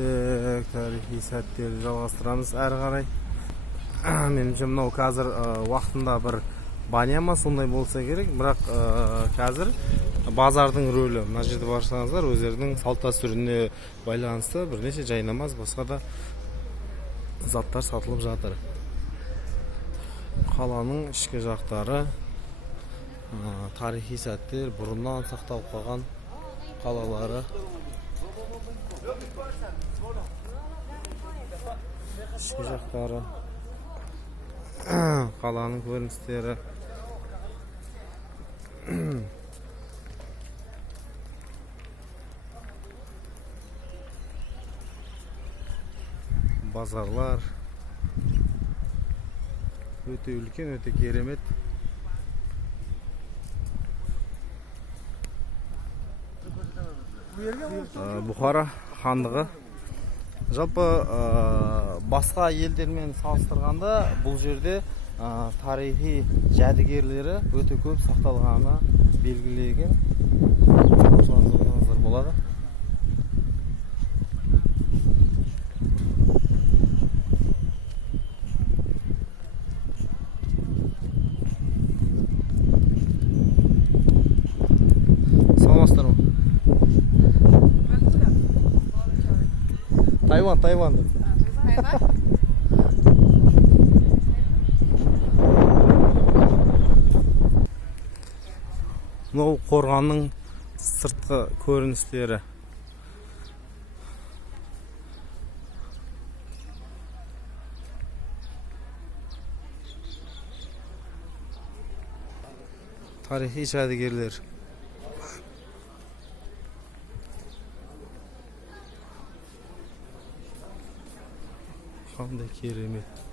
Тарихи сәттерді жалғастырамыз әрі қарай. Меніңше мынау қазір уақытында бір баня ма сондай болса керек, бірақ қазір базардың рөлі. Мына жерде барсаңыздар, өздерінің салт дәстүріне байланысты бірнеше жайнамаз, басқа да заттар сатылып жатыр. Қаланың ішкі жақтары тарихи сәттер, бұрыннан сақталып қалған қалалары. Ішкі жақтары, қаланың көріністері. Базарлар өте үлкен, өте керемет. Бұхара хандығы. Жалпы басқа елдермен салыстырғанда бұл жерде тарихи жәдігерлері өте көп сақталғаны белгілеген. Болады. Тайвань. Мынау қорғанның сыртқы көріністері. Тарихи жәдігерлер. Қандай керемет.